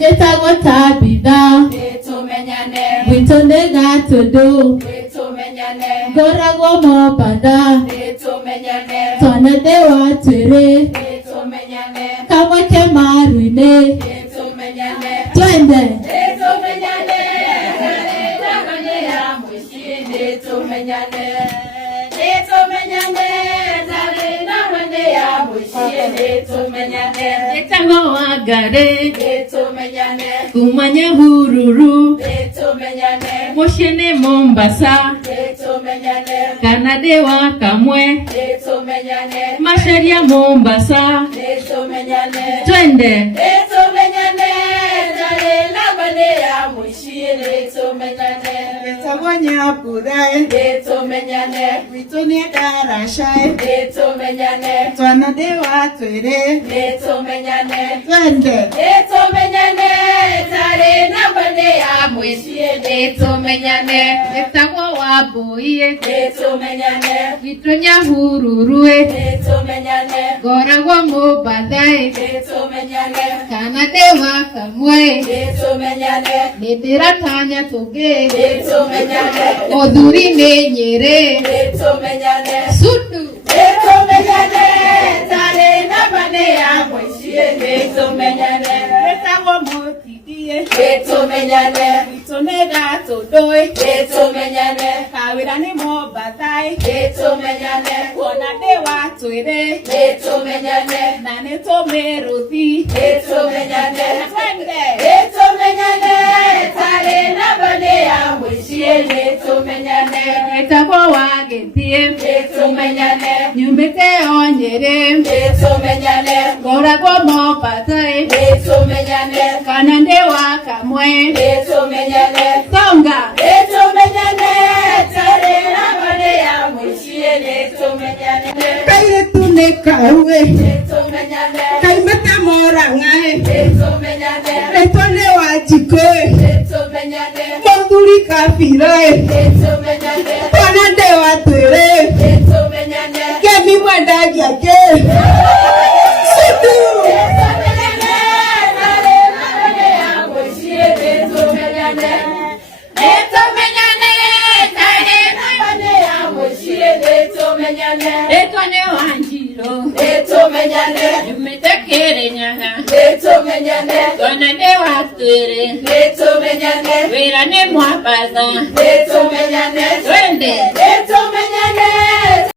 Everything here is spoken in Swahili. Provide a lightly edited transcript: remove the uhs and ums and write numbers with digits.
Jetago tabida Witone gatodo Gorago mo bada Tona dewa tere Kamoke marine Twende Tango agare Kumanya hururu Moshene Mombasa Kanadewa kamwe Masharia Mombasa Twende Tawanya purai Witone darashai Twanadewa twere Twende Tango waboye Witonya hururue Gorago mo badai Kanadewa kamwe Nedera tanya toge Oduri menyere Sudu Tawo motidiye Witone gatodoe Kawirani mo batai Wonadewa twere Nane tome roti Twende Etago wagentie Nyumbete onyere Gorago mo patai Kanandewa kamwe Songa Kaire tune kawe Kaimata mora ngae Etone wajikoe Monduri kafirae Twanadewa twere Gemi mwenda gyake Sudu Etone wanjiro Yumetekere nyaha Twanadewa twere Wirane mwabaza Twende